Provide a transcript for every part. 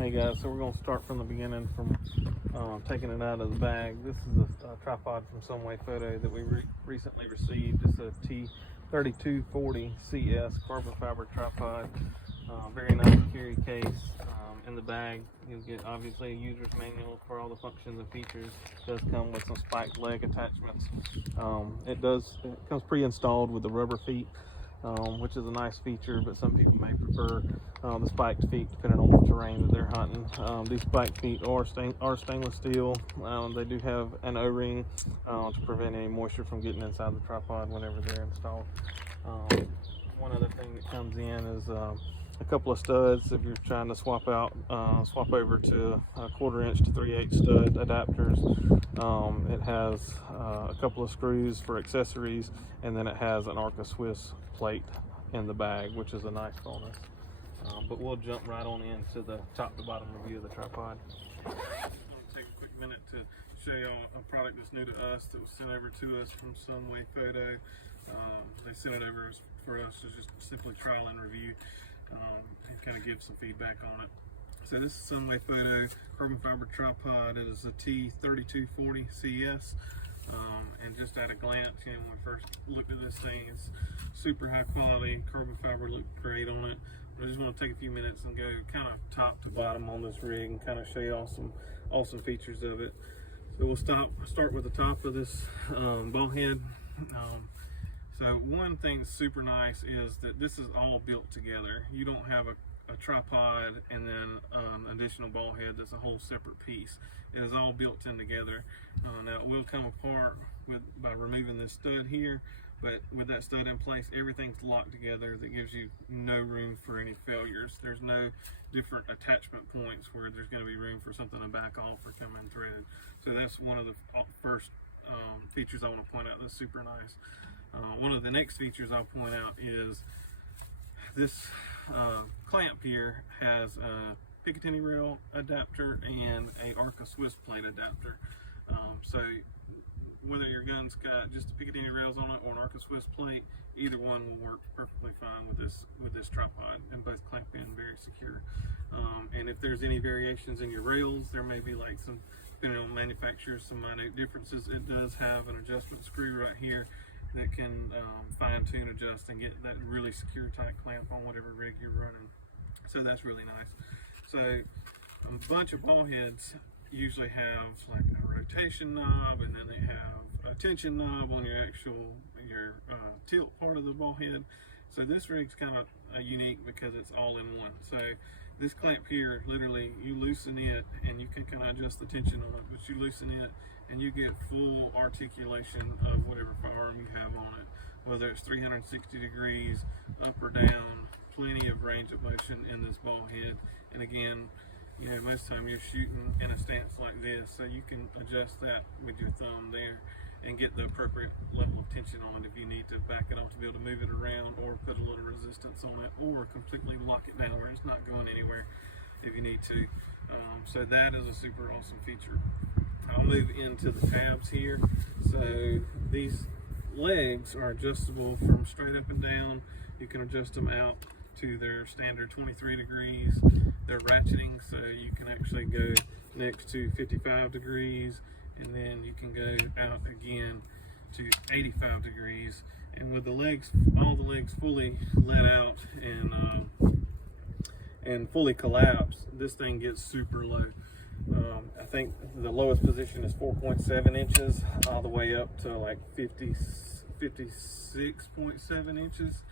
Hey guys, so we're going to start from the beginning, from taking it out of the bag. This is a tripod from Sunwayfoto that we recently received. It's a T3240CS carbon fiber tripod. Very nice carry case. In the bag, you'll get obviously a user's manual for all the functions and features. It does come with some spiked leg attachments. It comes pre-installed with the rubber feet, which is a nice feature, but some people may prefer the spiked feet depending on the terrain that they're hunting. These spiked feet are stainless steel. They do have an O-ring to prevent any moisture from getting inside the tripod whenever they're installed. One other thing that comes in is a couple of studs if you're trying to swap over to a 1/4 inch to 3/8 stud adapters. It has a couple of screws for accessories, and then it has an Arca Swiss plate in the bag, which is a nice bonus. But we'll jump right on into the top to bottom review of the tripod. I'll take a quick minute to show you a product that's new to us that was sent over to us from Sunwayfoto. They sent it over for us to just simply trial and review and kind of give some feedback on it. So this is Sunwayfoto carbon fiber tripod. It is a T3240CS. And just at a glance, when we first looked at this thing, it's super high quality. Carbon fiber looked great on it. I just want to take a few minutes and go kind of top to bottom on this rig and kind of show you all some awesome features of it. So we'll start with the top of this ball head. So one thing that's super nice is that this is all built together. You don't have a tripod and then additional ball head that's a whole separate piece. It is all built in together. Now it will come apart by removing this stud here, but with that stud in place, everything's locked together. That gives you no room for any failures. There's no different attachment points where there's going to be room for something to back off or come unthreaded. So that's one of the first features I want to point out that's super nice. One of the next features I'll point out is this clamp here has a Picatinny rail adapter and a Arca Swiss plate adapter. So whether your gun's got just the Picatinny rails on it or an Arca Swiss plate, either one will work perfectly fine with this tripod, and both clamp in very secure. And if there's any variations in your rails, there may be like some, depending on manufacturers, some minute differences. It does have an adjustment screw right here that can fine-tune, adjust, and get that really secure tight clamp on whatever rig you're running. So that's really nice. So a bunch of ball heads usually have like a rotation knob, and then they have a tension knob on your tilt part of the ball head. So this rig's kind of unique because it's all in one. So this clamp here, literally you loosen it and you can kind of adjust the tension on it, but you loosen it and you get full articulation of whatever firearm you have on it, whether it's 360 degrees, up or down, plenty of range of motion in this ball head. And again, most of the time you're shooting in a stance like this, so you can adjust that with your thumb there and get the appropriate level of tension on it if you need to back it off to be able to move it around, or put a little resistance on it, or completely lock it down where it's not going anywhere if you need to. So that is a super awesome feature. I'll move into the tabs here. So these legs are adjustable from straight up and down. You can adjust them out to their standard 23 degrees. They're ratcheting, so you can actually go next to 55 degrees, and then you can go out again to 85 degrees. And with the legs, all the legs fully let out and fully collapsed, this thing gets super low. I think the lowest position is 4.7 inches all the way up to like 56.7 inches,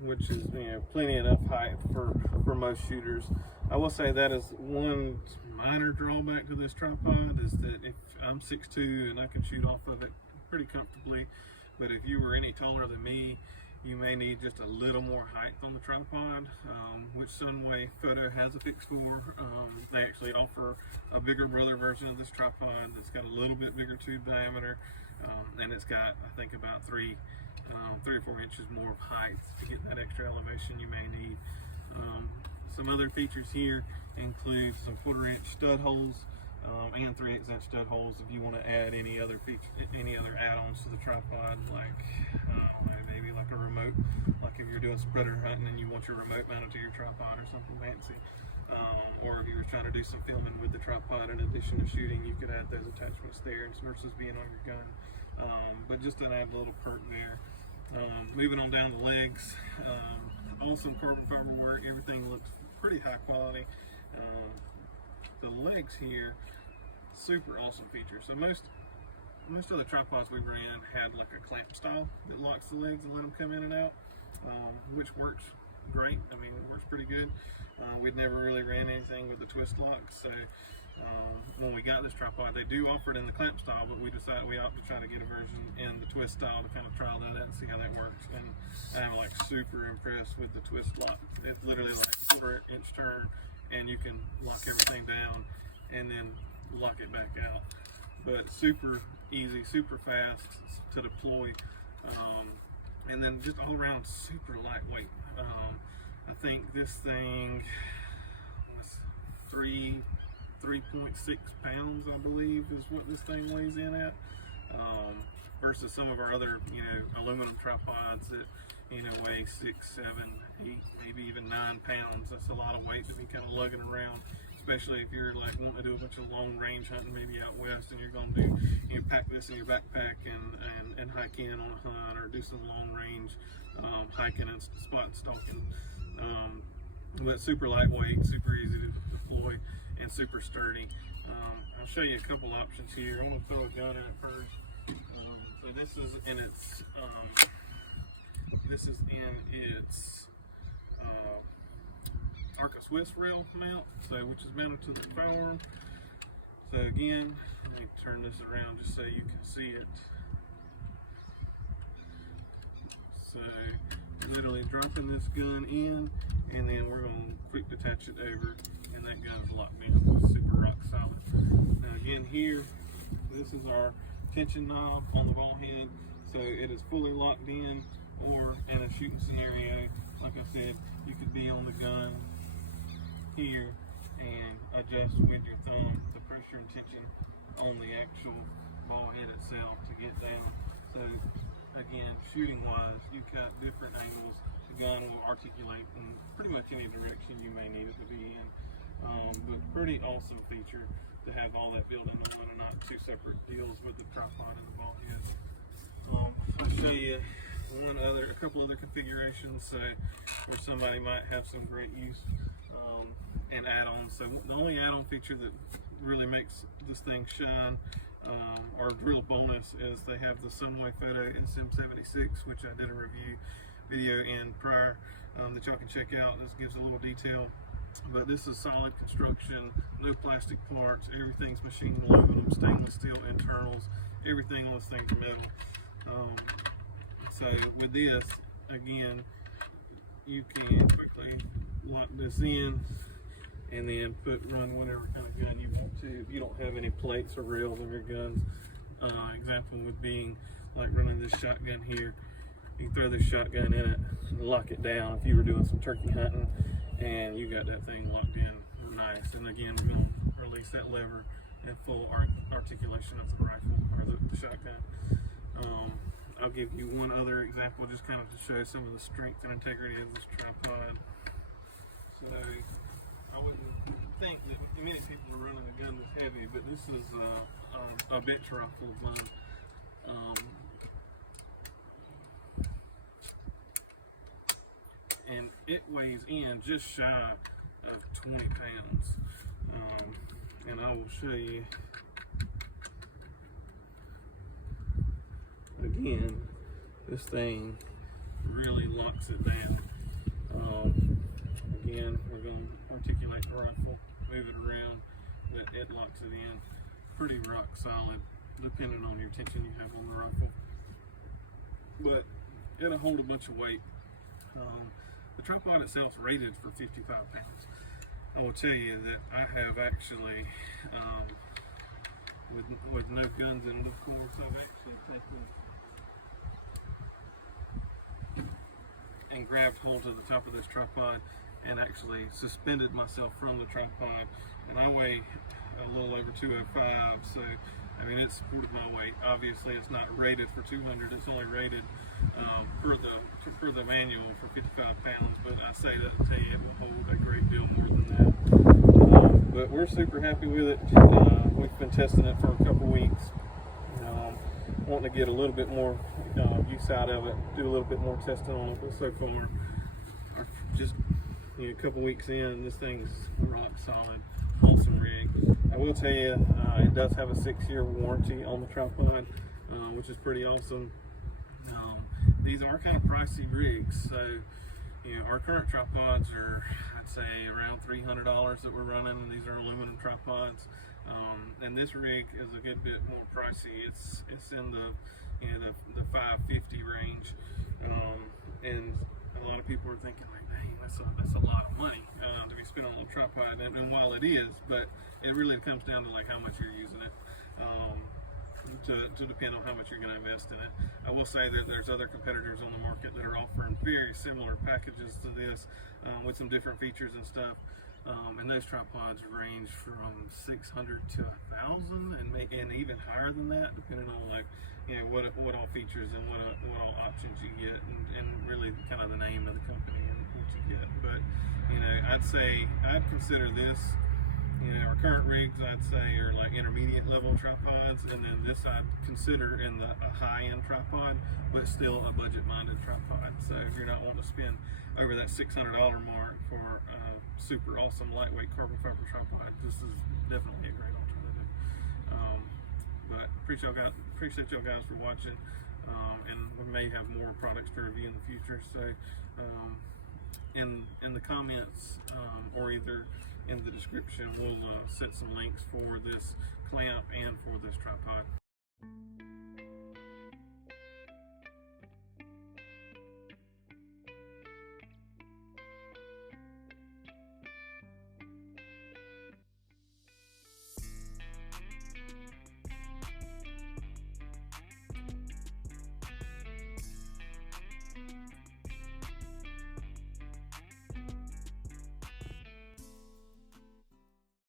which is plenty enough height for most shooters. I will say that is one minor drawback to this tripod, is that if I'm 6'2" and I can shoot off of it pretty comfortably, but if you were any taller than me, you may need just a little more height on the tripod, which Sunwayfoto has a fix for. They actually offer a bigger brother version of this tripod that's got a little bit bigger tube diameter, and it's got, I think, about 3 or 4 inches more of height to get that extra elevation you may need. Some other features here include some 1/4 inch stud holes and 3/8 inch stud holes if you want to add any other add-ons to the tripod, like maybe maybe like a remote, like if you're doing spreader hunting and you want your remote mounted to your tripod or something fancy. Or if you were trying to do some filming with the tripod in addition to shooting, you could add those attachments there versus being on your gun. But just to add a little perk there. Moving on down the legs, awesome carbon fiber work. Everything looks pretty high quality. The legs here, super awesome feature. So most of the tripods we ran had like a clamp style that locks the legs and let them come in and out, which works great. I mean, it works pretty good. We'd never really ran anything with the twist lock, so when we got this tripod, they do offer it in the clamp style, but we decided we ought to try to get a version in the twist style to kind of trial that out and see how that works. And I'm like super impressed with the twist lock. It's literally like a 4-inch turn, and you can lock everything down and then lock it back out. But super easy, super fast to deploy, and then just all around super lightweight. I think this thing was 3.6 pounds, I believe, is what this thing weighs in at, versus some of our other, aluminum tripods that, weigh 6, 7, 8, maybe even 9 pounds. That's a lot of weight to be kind of lugging around, especially if you're like wanting to do a bunch of long range hunting, maybe out west, and you're going to pack this in your backpack and hike in on a hunt or do some long range hiking and spot stalking. But super lightweight, super easy to deploy, and super sturdy. I'll show you a couple options here. I'm going to throw a gun in it first. So this is in its Arca Swiss rail mount, which is mounted to the firearm. So again, let me turn this around just so you can see it. So literally dropping this gun in, and then we're going to quick detach it over, and that gun's locked in. It's super rock solid. Now again here, this is our tension knob on the ball head, so it is fully locked in, or in a shooting scenario, like I said, you could be on the gun here and adjust with your thumb the pressure and tension on the actual ball head itself to get down. So again, shooting wise, you cut different angles, the gun will articulate in pretty much any direction you may need it to be in. But pretty awesome feature to have all that built into one and not two separate deals with the tripod and the ball head. I'll show you a couple other configurations, so where somebody might have some great use and add-ons. So the only add-on feature that really makes this thing shine, or real bonus, is they have the Sunwayfoto SM76, which I did a review video in prior that y'all can check out. This gives a little detail, but this is solid construction, no plastic parts, everything's machined aluminum, stainless steel internals, everything on this thing's metal. So with this, again, you can quickly lock this in and then run whatever kind of gun you want to. If you don't have any plates or rails on your guns, example would being like running this shotgun here. You can throw this shotgun in it and lock it down if you were doing some turkey hunting, and you got that thing locked in nice. And again, we're going to release that lever and full articulation of the rifle or the shotgun. I'll give you one other example just kind of to show some of the strength and integrity of this tripod. So I wouldn't think that many people are running a gun this heavy, but this is a bitch rifle of mine. And it weighs in just shy of 20 pounds. And I will show you again, this thing really locks it down. Again, we're going to articulate the rifle, move it around, but it locks it in. Pretty rock solid, depending on your tension you have on the rifle. But it'll hold a bunch of weight. The tripod itself is rated for 55 pounds. I will tell you that I have actually, with no guns in it, of course, I've actually taken and grabbed hold of the top of this tripod and actually suspended myself from the tripod. And I weigh a little over 205, so I mean, it supported my weight. Obviously, it's not rated for 200. It's only rated for the manual for 55 pounds. But I say that to tell you it will hold a great deal more than that. But we're super happy with it. We've been testing it for a couple weeks. Wanting to get a little bit more use out of it, do a little bit more testing on it. But so far, just a couple weeks in, this thing's rock solid, awesome rig. I will tell you, it does have a 6-year warranty on the tripod, which is pretty awesome. These are kind of pricey rigs, so our current tripods are, I'd say, around $300 that we're running, and these are aluminum tripods. And this rig is a good bit more pricey. It's in the the 550 range, and a lot of people are thinking like, dang, that's a lot of money to be spent on a tripod. And while it is, but it really comes down to like how much you're using it. To depend on how much you're going to invest in it. I will say that there's other competitors on the market that are offering very similar packages to this with some different features and stuff. And those tripods range from 600 to 1,000 and even higher than that, depending on like what all features and what all options you get, and really kind of the name of the company and what you get. But I'd consider this. Our current rigs, I'd say, are like intermediate level tripods, and then this I'd consider in the high-end tripod, but still a budget-minded tripod. So if you're not wanting to spend over that $600 mark for a super awesome lightweight carbon fiber tripod, this is definitely a great alternative. But appreciate y'all guys for watching, and we may have more products to review in the future. So in the comments or either in the description, we'll set some links for this clamp and for this tripod.